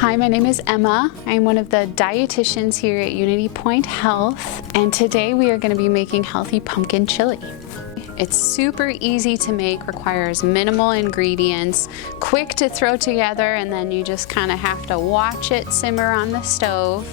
Hi, my name is Emma. I'm one of the dietitians here at UnityPoint Health, and today we are going to be making healthy pumpkin chili. It's super easy to make, requires minimal ingredients, quick to throw together, and then you just kind of have to watch it simmer on the stove.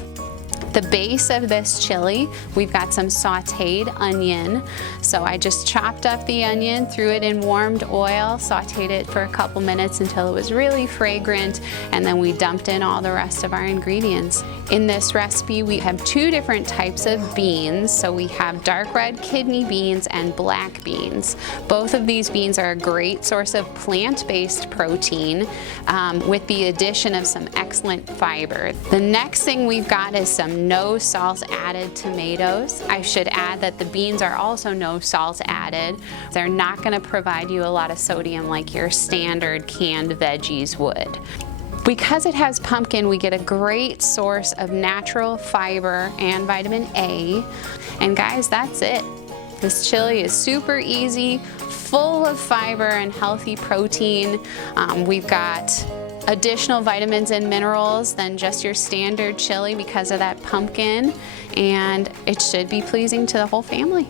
The base of this chili, we've got some sauteed onion. So I just chopped up the onion, threw it in warmed oil, sauteed it for a couple minutes until it was really fragrant, and then we dumped in all the rest of our ingredients. In this recipe, we have two different types of beans. So we have dark red kidney beans and black beans. Both of these beans are a great source of plant-based protein with the addition of some excellent fiber. The next thing we've got is some no salt added tomatoes. I should add that the beans are also no salt added. They're not going to provide you a lot of sodium like your standard canned veggies would. Because it has pumpkin, we get a great source of natural fiber and vitamin A. And guys, that's it. This chili is super easy, full of fiber and healthy protein. We've got additional vitamins and minerals than just your standard chili because of that pumpkin, and it should be pleasing to the whole family.